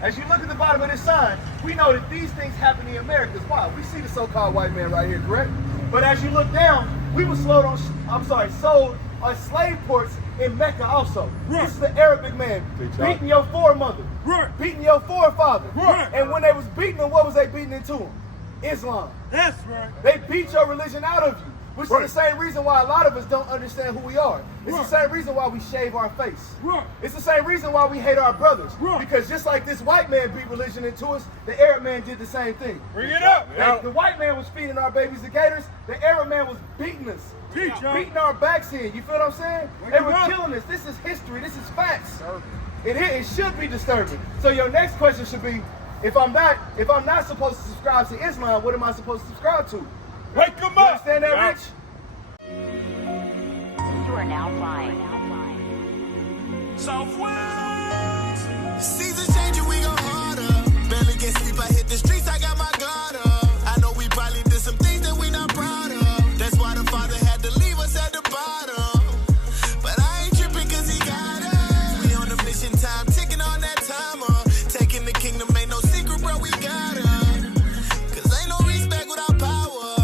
As you look at the bottom of this sign, we know that these things happen in the Americas. Why? We see the so-called white man right here, correct? But as you look down, we were sold on slave ports in Mecca also. Right. This is the Arabic man beating your foremother, right, beating your forefather. Right. And when they was beating them, what was they beating into them? Islam. That's right. They beat your religion out of you, which right, is the same reason why a lot of us don't understand who we are. It's right, the same reason why we shave our face. Right. It's the same reason why we hate our brothers. Right. Because just like this white man beat religion into us, the Arab man did the same thing. Bring it up. The white man was feeding our babies the gators. The Arab man was beating us. Beating our backs in. You feel what I'm saying? They were killing us. This is history. This is facts. It should be disturbing. So your next question should be, if I'm not supposed to subscribe to Islam, what am I supposed to subscribe to? Wake them up! You understand that, Rich? You are now flying. Southwest! Seasons changing, we go harder. Barely get sleep, I hit the streets, I got my guard up. I know we probably did some things that we not proud of. That's why the Father had to leave us at the bottom. But I ain't tripping cause he got us. We on a mission, time ticking on that timer. Taking the kingdom ain't no secret, bro, we got it. Cause ain't no respect without power.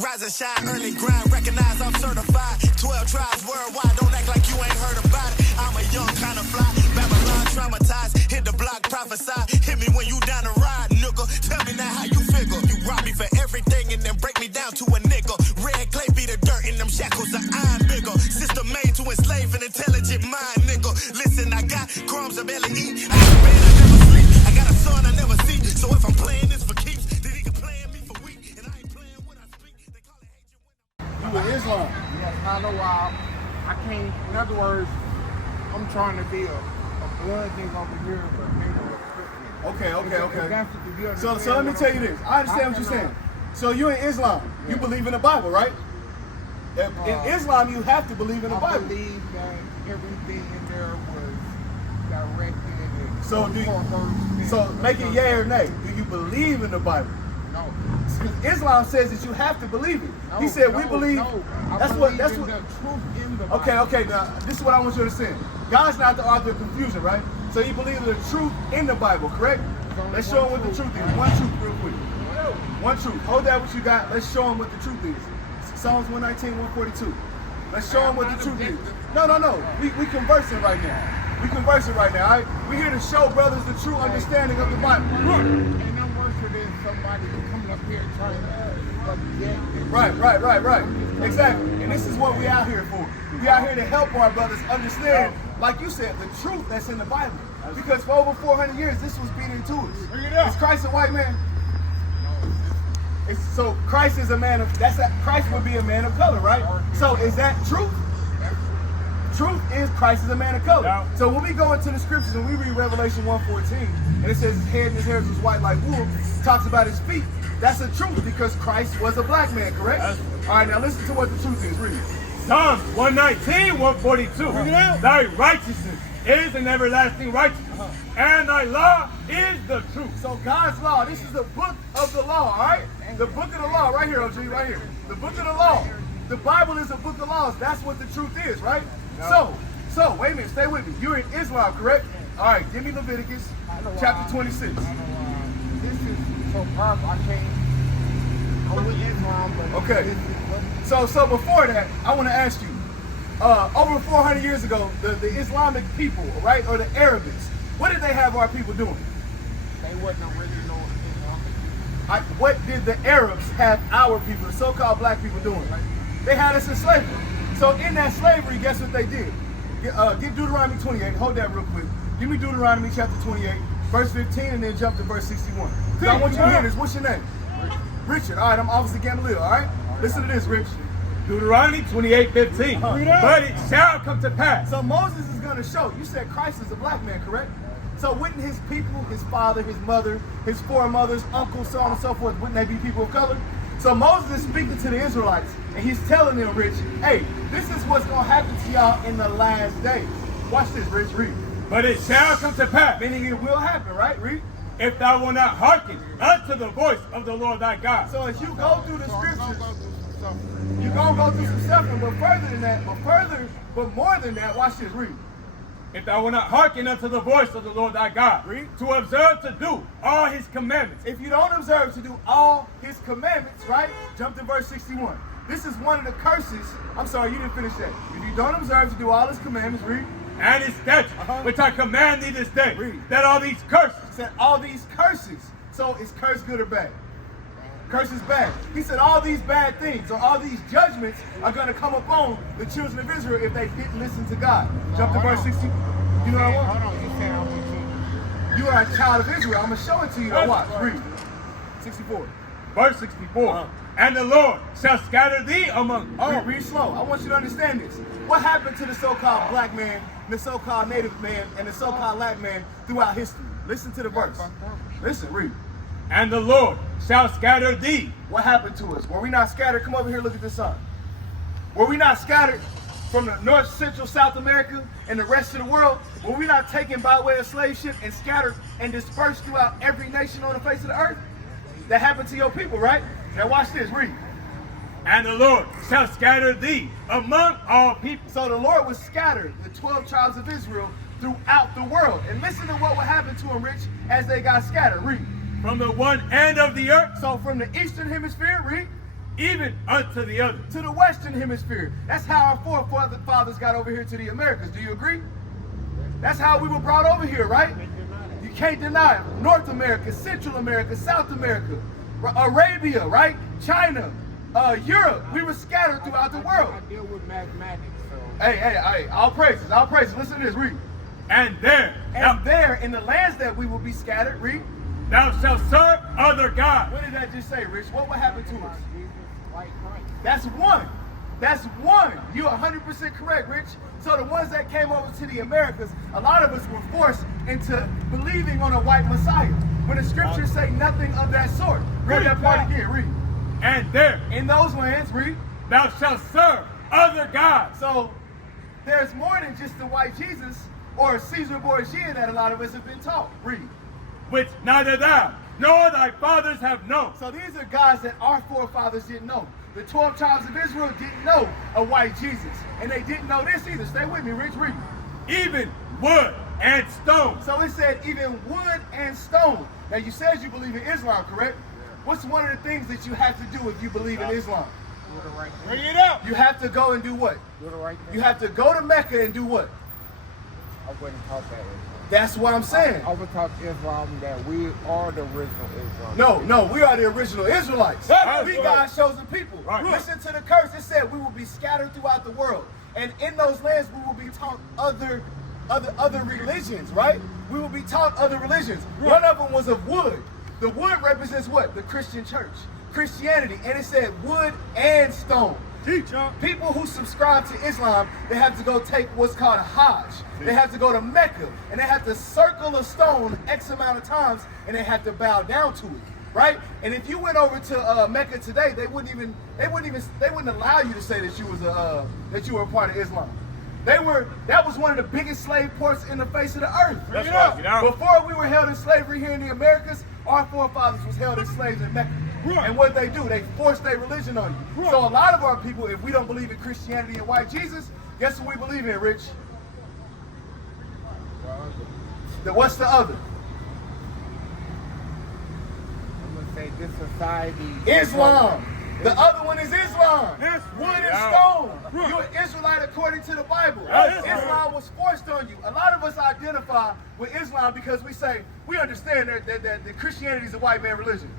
Rise and shine, early grind, recognize I'm certified. 12 tribes worldwide, don't act like you ain't heard about it. I'm a young kind of fly, Babylon traumatized. Hit the block, prophesy. Hit me when you down the ride, nigga. Tell me now how you figure. You rob me for everything and then break me down to a nickel. Red clay be the dirt in them shackles of iron bigger. System made to enslave an intelligent mind, nigga. Listen, I got crumbs of belly eat. I got bed, I never sleep. I got a son I never see. So if I'm playing this for keeps, then he can play me for weak. And I ain't playing what I speak. They call it hate you. You with Islam? Yes, I know why. I can't, in other words, I'm trying to be a blood thing over here, but maybe Okay. So let me tell you this. I understand what you're saying. So you're in Islam. Yeah. You believe in the Bible, right? In Islam, you have to believe in the Bible. I believe that everything in there was directed. So make it yay or nay. Do you believe in the Bible? No. Islam says that you have to believe it. He said we believe. That's what. The truth in the Bible. Okay. Now this is what I want you to understand. God's not the author of confusion, right? So you believe in the truth in the Bible, correct? Let's show him what the truth is. One truth, real quick. One truth. Hold that what you got. Let's show him what the truth is. Psalms 119, 142. Let's show him what the truth is. No. We conversing right now. All right? We're here to show brothers the true understanding of the Bible. And I'm worse than somebody coming up here trying to Right. Exactly. And this is what we out here for. We out here to help our brothers understand, like you said, the truth that's in the Bible. Because for over 400 years, this was beaten into us. Is Christ a white man? So Christ is a man of, Christ would be a man of color, right? So is that truth? Truth is Christ is a man of color. So when we go into the scriptures and we read Revelation 1:14, and it says his head and his hair was white like wool, talks about his feet. That's the truth because Christ was a black man, correct? All right, now listen to what the truth is. Read it. Psalms 119, 142. Thy righteousness is an everlasting righteousness, and thy law is the truth. So God's law, this is the book of the law, all right? The book of the law, right here, OG, right here. The book of the law. The Bible is a book of laws. That's what the truth is, right? No. So, wait a minute, stay with me. You're in Islam, correct? All right, give me Leviticus chapter 26. This is so powerful, I can't. I'm with Islam, but okay. So before that, I want to ask you, over 400 years ago, the Islamic people, right, or the Arabics, what did they have our people doing? They wasn't original Islamic. What did the Arabs have our people, the so-called black people, doing? They had us in slavery. So in that slavery, guess what they did? Get Deuteronomy 28. Hold that real quick. Give me Deuteronomy chapter 28, verse 15, and then jump to verse 61. I want you to hear this. What's your name? Richard. All right, I'm Officer Gamaliel. All right? Listen to this, Rich. Deuteronomy 28:15. But it shall come to pass. So Moses is going to show. You said Christ is a black man, correct? So wouldn't his people, his father, his mother, his foremothers, uncles, so on and so forth, wouldn't they be people of color? So Moses is speaking to the Israelites, and he's telling them, Rich, hey, this is what's going to happen to y'all in the last days. Watch this, Rich, read. But it shall come to pass. Meaning it will happen, right? Read. If thou wilt not hearken unto the voice of the Lord thy God. So as you go through the scriptures, you're going to go through some suffering, but further than that, but more than that, watch this, read. if thou wilt not hearken unto the voice of the Lord thy God, Read. to observe to do all his commandments. If you don't observe to do all his commandments, right? Jump to verse 61. This is one of the curses. I'm sorry, you didn't finish that. If you don't observe to do all his commandments, read. And his statutes, which I command thee this day, Read. that all these curses, He said all these curses. So is curse good or bad? Curse is bad. He said all these bad things or all these judgments are going to come upon the children of Israel if they didn't listen to God. Jump to verse 60. You know what I want? Hold on, you said I'm a You are a child of Israel. I'm going to show it to you. Now watch. Read. 64. verse 64. And the Lord shall scatter thee among all. Read slow. I want you to understand this. What happened to the so-called black man, the so-called native man, and the so-called black man throughout history? Listen to the verse. Listen, read. And the Lord shall scatter thee. What happened to us? Were we not scattered? Come over here, look at this sign. Were we not scattered from the North, Central, South America and the rest of the world? Were we not taken by way of slave ship and scattered and dispersed throughout every nation on the face of the earth? That happened to your people, right? Now watch this, read. And the Lord shall scatter thee among all people. So the Lord was scattered, the 12 tribes of Israel, throughout the world. And listen to what would happen to them, Rich, as they got scattered. Read. From the one end of the earth, So from the eastern hemisphere, read, even unto the other. to the western hemisphere. That's how our forefathers got over here to the Americas. Do you agree? That's how we were brought over here, right? You can't deny it. North America, Central America, South America, Arabia, right? China, Europe. We were scattered throughout the world. I deal with mathematics, so. Hey, all praises, all praises. Listen to this, read. And there And there, in the lands that we will be scattered, read. thou shalt serve other gods. What did that just say, Rich? What would happen to us? Jesus, like Christ. That's one. That's one. You're 100% correct, Rich. So the ones that came over to the Americas, a lot of us were forced into believing on a white Messiah. When the scriptures say nothing of that sort. Read that part again, read. And there In those lands, read. thou shalt serve other gods. So there's more than just the white Jesus or Caesar Borgia that a lot of us have been taught. Read. Which neither thou nor thy fathers have known. So these are gods that our forefathers didn't know. The 12 tribes of Israel didn't know a white Jesus. And they didn't know this either. Stay with me, Rich. Read. Even wood and stone. So it said even wood and stone. Now you said you believe in Islam, correct? What's one of the things that you have to do if you believe in Islam? Do the right thing. Bring it up. You have to go and do what? Do the right thing. You have to go to Mecca and do what? I wouldn't talk that Islam. That's what I'm saying. I would talk Islam that we are the original Islam. No, we are the original Israelites. That's We right. God's chosen people. Right. Listen to the curse. It said we will be scattered throughout the world. And in those lands we will be taught other religions, right? We will be taught other religions. One of them was of wood. The wood represents what? The Christian church. Christianity. And it said wood and stone. Teacher. People who subscribe to Islam, they have to go take what's called a Hajj. They have to go to Mecca and they have to circle a stone X amount of times and they have to bow down to it, right? And if you went over to Mecca today, they wouldn't allow you to say that you were a part of Islam. That was one of the biggest slave ports in the face of the earth. That's right. Get out. Before we were held in slavery here in the Americas, our forefathers was held as slaves in Mecca. Right. And what they do, they force their religion on you. Right. So a lot of our people, if we don't believe in Christianity and white Jesus, guess what we believe in, Rich? What's the other? I'm going to say this society. Islam. The other one is Islam. Yes. Wood and Yeah. stone. Right. You're an Israelite according to the Bible. Yes. Islam was forced on you. A lot of us identify with Islam because we say we understand that Christianity is a white man religion.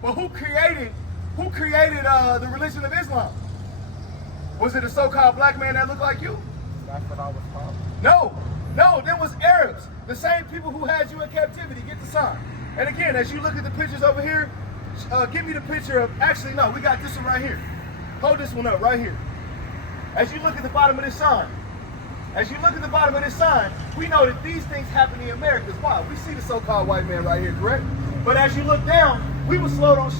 But who created the religion of Islam? Was it a so-called black man that looked like you? That's what I was taught. No, them was Arabs. The same people who had you in captivity. Get the sign. And again, as you look at the pictures over here, give me the picture of, actually no, we got this one right here. Hold this one up right here. As you look at the bottom of this sign, we know that these things happen in the Americas. Why? We see the so-called white man right here, correct? But as you look down, we were sold on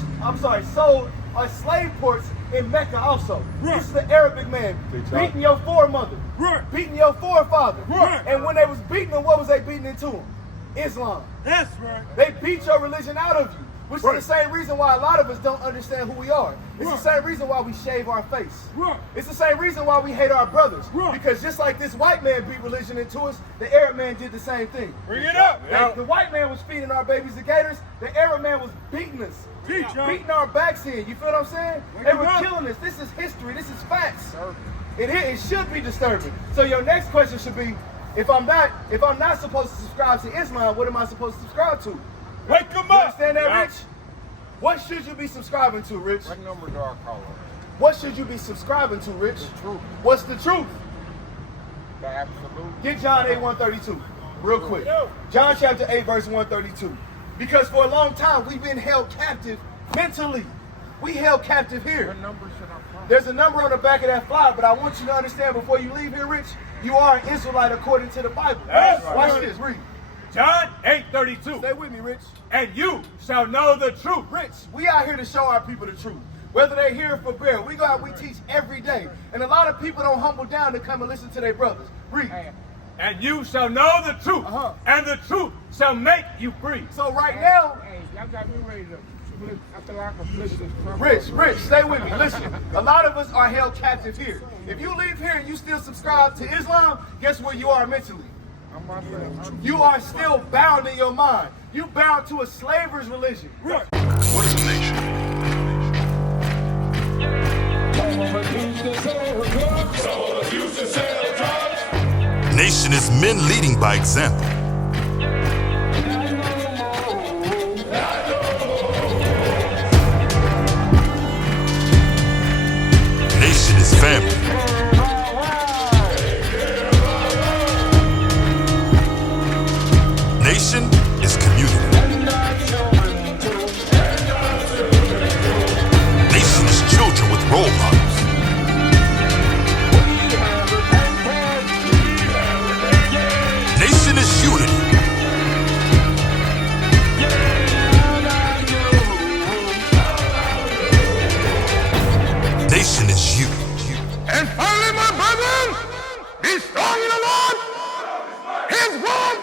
slave ports in Mecca also. Right. This is the Arabic man beating your foremother, Right. beating your forefather. Right. And when they was beating them, what was they beating into them? Islam. That's right. They beat your religion out of you. Which Right. is the same reason why a lot of us don't understand who we are. It's Right. the same reason why we shave our face. Right. It's the same reason why we hate our brothers. Right. Because just like this white man beat religion into us, the Arab man did the same thing. Bring it up. Like, the white man was feeding our babies the gators, the Arab man was beating us. Beating our backs in. You feel what I'm saying? They were killing us. This is history. This is facts. It should be disturbing. So your next question should be, if I'm not supposed to subscribe to Islam, what am I supposed to subscribe to? Wake them You up. understand that, Yeah. Rich? What should you be subscribing to, Rich? What number do I call her? What should you be subscribing to, Rich? The truth. What's the truth? The absolute. Get John 8:132, real quick. John chapter 8, verse 132. Because for a long time, we've been held captive mentally. We held captive here. What number should I call? There's a number on the back of that flyer, but I want you to understand before you leave here, Rich, you are an Israelite according to the Bible. That's right. Watch this, read. John 8:32. Stay with me, Rich. And you shall know the truth. Rich, we out here to show our people the truth. Whether they hear it for prayer, we go out, we teach every day. And a lot of people don't humble down to come and listen to their brothers. Read. And you shall know the truth. Uh-huh. And the truth shall make you free. So right now, Hey, y'all got me ready to flip. I feel like I can flip this Trump. Rich, stay with me. Listen, a lot of us are held captive here. If you leave here and you still subscribe to Islam, guess where you are mentally? You are still bound in your mind. You bound to a slaver's religion. Right. What is a nation? Nation is men leading by example. Nation is family. Nation is community. Nation is children with role models. Nation is unity. Nation is you. And finally, my brethren, be strong in the Lord, His word